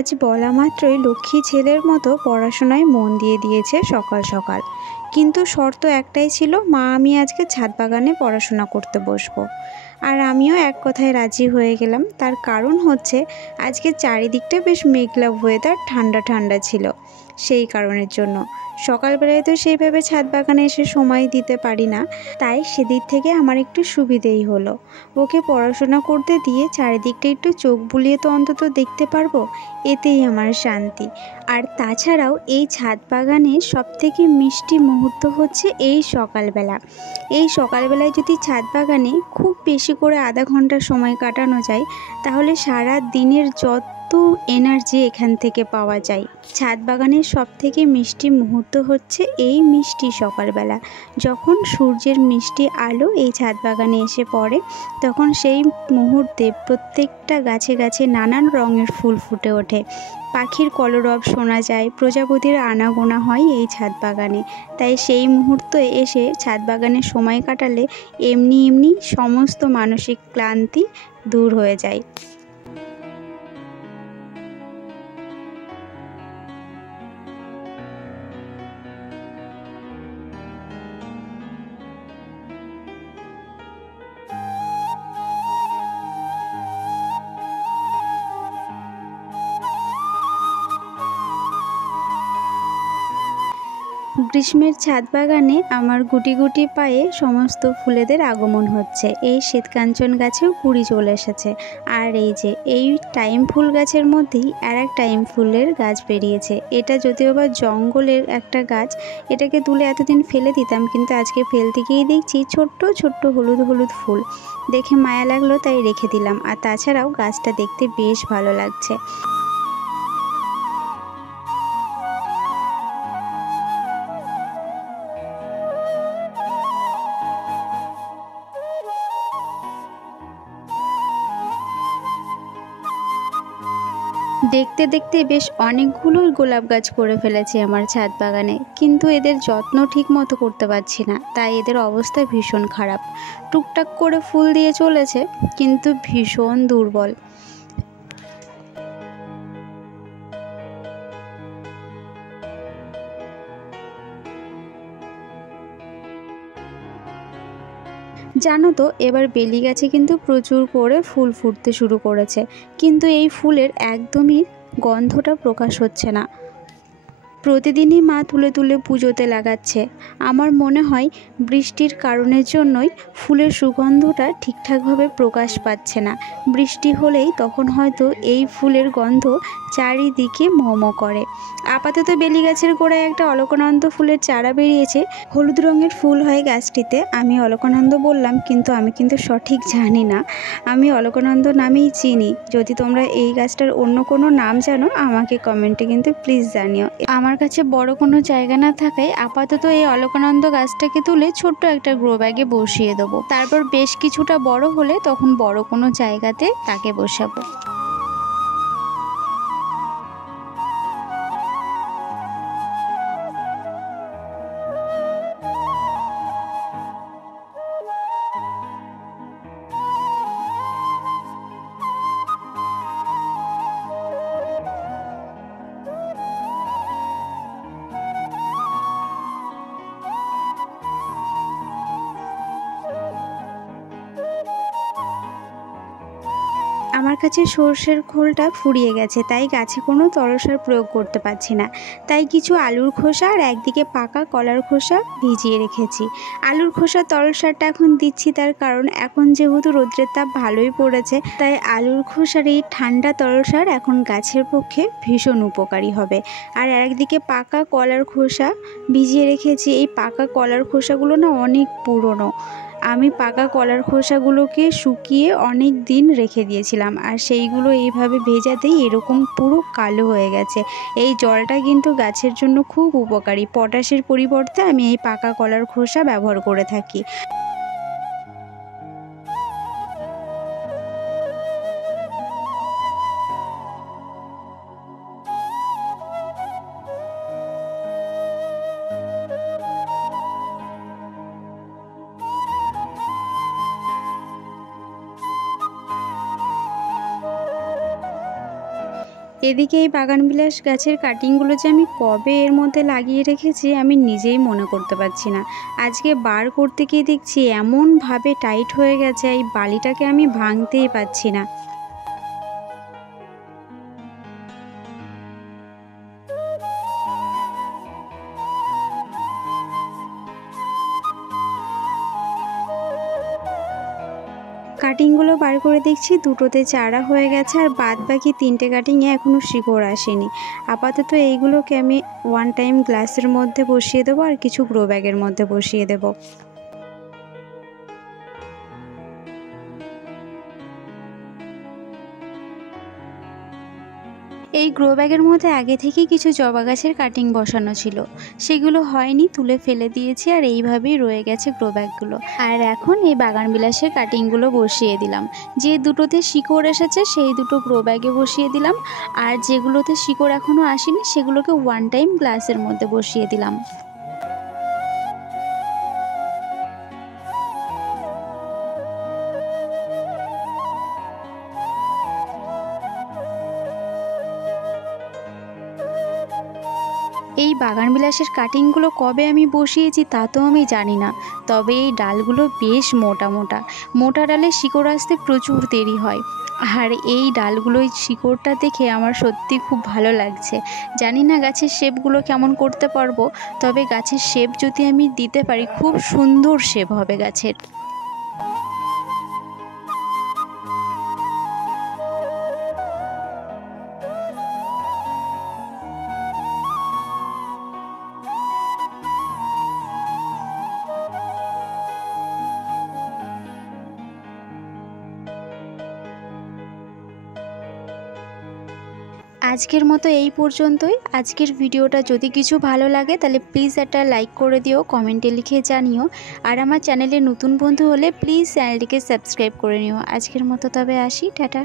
আজ বলা মাত্রই লক্ষ্মী ছেলের মতো পড়াশোনায় মন দিয়ে দিয়েছে সকাল সকাল। কিন্তু শর্ত একটাই ছিল, মা আমি আজকে ছাদ বাগানে পড়াশোনা করতে বসবো। আর আমিও এক কথায় রাজি হয়ে গেলাম। তার কারণ হচ্ছে আজকে চারিদিকটা বেশ মেঘলা ওয়েদার, ঠান্ডা ঠান্ডা ছিল। সেই কারণের জন্য সকালবেলায় তো সেইভাবে ছাদ বাগানে এসে সময় দিতে পারি না, তাই সেদিক থেকে আমার একটু সুবিধেই হলো। ওকে পড়াশোনা করতে দিয়ে চারিদিকটা একটু চোখ বুলিয়ে তো অন্তত দেখতে পারবো, এতেই আমার শান্তি। আর তাছাড়াও এই ছাদ বাগানে সবথেকে মিষ্টি মুহূর্ত হচ্ছে এই সকালবেলা। এই সকালবেলায় যদি ছাদ বাগানে খুব বেশি করে আধা ঘন্টা সময় কাটানো যায়, তাহলে সারা দিনের যত এনার্জি এখান থেকে পাওয়া যায়। ছাদ বাগানের সবথেকে মিষ্টি মুহূর্ত হচ্ছে এই মিষ্টি সকালবেলা, যখন সূর্যের মিষ্টি আলো এই ছাদ বাগানে এসে পড়ে, তখন সেই মুহূর্তে প্রত্যেকটা গাছে গাছে নানান রঙের ফুল ফুটে ওঠে, পাখির কলরব শোনা যায়, প্রজাপতির আনাগোনা হয় এই ছাদ বাগানে। তাই সেই মুহূর্তে এসে ছাদ বাগানে সময় কাটালে এমনি এমনি সমস্ত মানসিক ক্লান্তি দূর হয়ে যায়। গ্রীষ্মের ছাদ বাগানে আমার গুটি গুটি পায়ে সমস্ত ফুলেদের আগমন হচ্ছে। এই শ্বেতকাঞ্চন গাছেও কুড়ি চলে এসেছে। আর এই যে এই টাইম ফুল গাছের মধ্যেই আর এক টাইম ফুলের গাছ বেরিয়েছে। এটা যদিও বা জঙ্গলের একটা গাছ, এটাকে তুলে এতদিন ফেলে দিতাম, কিন্তু আজকে ফেলতে গিয়েই দেখছি ছোট্ট ছোট্ট হলুদ হলুদ ফুল, দেখে মায়া লাগলো তাই রেখে দিলাম। আর তাছাড়াও গাছটা দেখতে বেশ ভালো লাগছে। দেখতে দেখতে বেশ অনেকগুলোই গোলাপ গাছ করে ফেলেছি আমার ছাদ বাগানে, কিন্তু এদের যত্ন ঠিক মতো করতে পারছি না, তাই এদের অবস্থা ভীষণ খারাপ। টুকটাক করে ফুল দিয়ে চলেছে, কিন্তু ভীষণ দুর্বল। জানো তো, এবার বেলি গাছে কিন্তু প্রচুর করে ফুল ফুটতে শুরু করেছে, কিন্তু এই ফুলের একদমই গন্ধটা প্রকাশ হচ্ছে না। প্রতিদিনই মা তুলে তুলে পুজোতে লাগাচ্ছে। আমার মনে হয় বৃষ্টির কারণের জন্যই ফুলের সুগন্ধটা ঠিকঠাকভাবে প্রকাশ পাচ্ছে না। বৃষ্টি হলেই তখন হয়তো এই ফুলের গন্ধ চারিদিকে মম করে। আপাতত বেলি গাছের গোড়ায় একটা অলকানন্দা ফুলের চারা বেরিয়েছে, হলুদ রঙের ফুল হয় গাছটিতে। আমি অলকানন্দা বললাম, কিন্তু আমি কিন্তু সঠিক জানি না, আমি অলকানন্দা নামেই চিনি। যদি তোমরা এই গাছটার অন্য কোনো নাম জানো, আমাকে কমেন্টে কিন্তু প্লিজ জানিও। আমার কাছে বড় কোনো জায়গা না থাকায় আপাতত এই অলকানন্দা গাছটাকে তুলে ছোট্ট একটা গ্রো ব্যাগে বসিয়ে দেবো। তারপর বেশ কিছুটা বড় হলে তখন বড় কোনো জায়গাতে তাকে বসাবো। আমার কাছে সর্ষের খোলটা ফুরিয়ে গেছে, তাই গাছে কোনো তরসার প্রয়োগ করতে পারছি না। তাই কিছু আলুর খোসা আর একদিকে পাকা কলার খোসা ভিজিয়ে রেখেছি। আলুর খোসা তরসারটা এখন দিচ্ছি, তার কারণ এখন যেহেতু রৌদ্রের তাপ ভালোই পড়েছে, তাই আলুর খোসার এই ঠান্ডা তরসার এখন গাছের পক্ষে ভীষণ উপকারী হবে। আর একদিকে পাকা কলার খোসা ভিজিয়ে রেখেছি। এই পাকা কলার খোসাগুলো না অনেক পুরনো। আমি পাকা কলার খোসাগুলোকে শুকিয়ে অনেক দিন রেখে দিয়েছিলাম, আর সেইগুলো এইভাবে ভেজাতেই এরকম পুরো কালো হয়ে গেছে। এই জলটা কিন্তু গাছের জন্য খুব উপকারী। পটাশের পরিবর্তে আমি এই পাকা কলার খোসা ব্যবহার করে থাকি। এদিকে এই বাগানবিলাস গাছের কাটিংগুলো যে আমি কবে এর মধ্যে লাগিয়ে রেখেছি আমি নিজেই মনে করতে পারছি না। আজকে বার করতে গিয়ে দেখছি এমনভাবে টাইট হয়ে গেছে, এই বালিটাকে আমি ভাঙতেই পারছি না। কাটিংগুলো বার করে দেখছি দুটোতে চারা হয়ে গেছে, আর বাদ বাকি 3টে কাটিংয়ে এখনও শিকড় আসেনি। আপাতত এইগুলোকে আমি ওয়ান টাইম গ্লাসের মধ্যে বসিয়ে দেবো আর কিছু গ্রো ব্যাগের মধ্যে বসিয়ে দেবো। এই গ্রো ব্যাগের মধ্যে আগে থেকেই কিছু জবা গাছের কাটিং বসানো ছিল, সেগুলো হয়নি, তুলে ফেলে দিয়েছি, আর এইভাবেই রয়ে গেছে গ্রো ব্যাগগুলো। আর এখন এই বাগানবিলাসের কাটিংগুলো বসিয়ে দিলাম। যে দুটোতে শিকড় এসেছে সেই দুটো গ্রো ব্যাগে বসিয়ে দিলাম, আর যেগুলোতে শিকড় এখনও আসেনি সেগুলোকে ওয়ান টাইম গ্লাসের মধ্যে বসিয়ে দিলাম। এই বাগানবিলাসের কাটিংগুলো কবে আমি বসিয়েছি তা তো আমি জানি না, তবে এই ডালগুলো বেশ মোটা মোটা। মোটা ডালে শিকড় আসতে প্রচুর দেরি হয়, আর এই ডালগুলোই শিকড়টা দেখে আমার সত্যি খুব ভালো লাগছে। জানি না গাছের শেপগুলো কেমন করতে পারবো, তবে গাছের শেপ যদি আমি দিতে পারি খুব সুন্দর শেপ হবে গাছের। আজকের মতো এই পর্যন্তই। আজকের ভিডিওটা যদি কিছু ভালো লাগে তাহলে প্লিজ একটা লাইক করে দিও, কমেন্টে লিখে জানিও, আর আমার চ্যানেলে নতুন বন্ধু হলে প্লিজ চ্যানেলটিকে সাবস্ক্রাইব করে নিও। আজকের মতো তবে আসি, টাটা।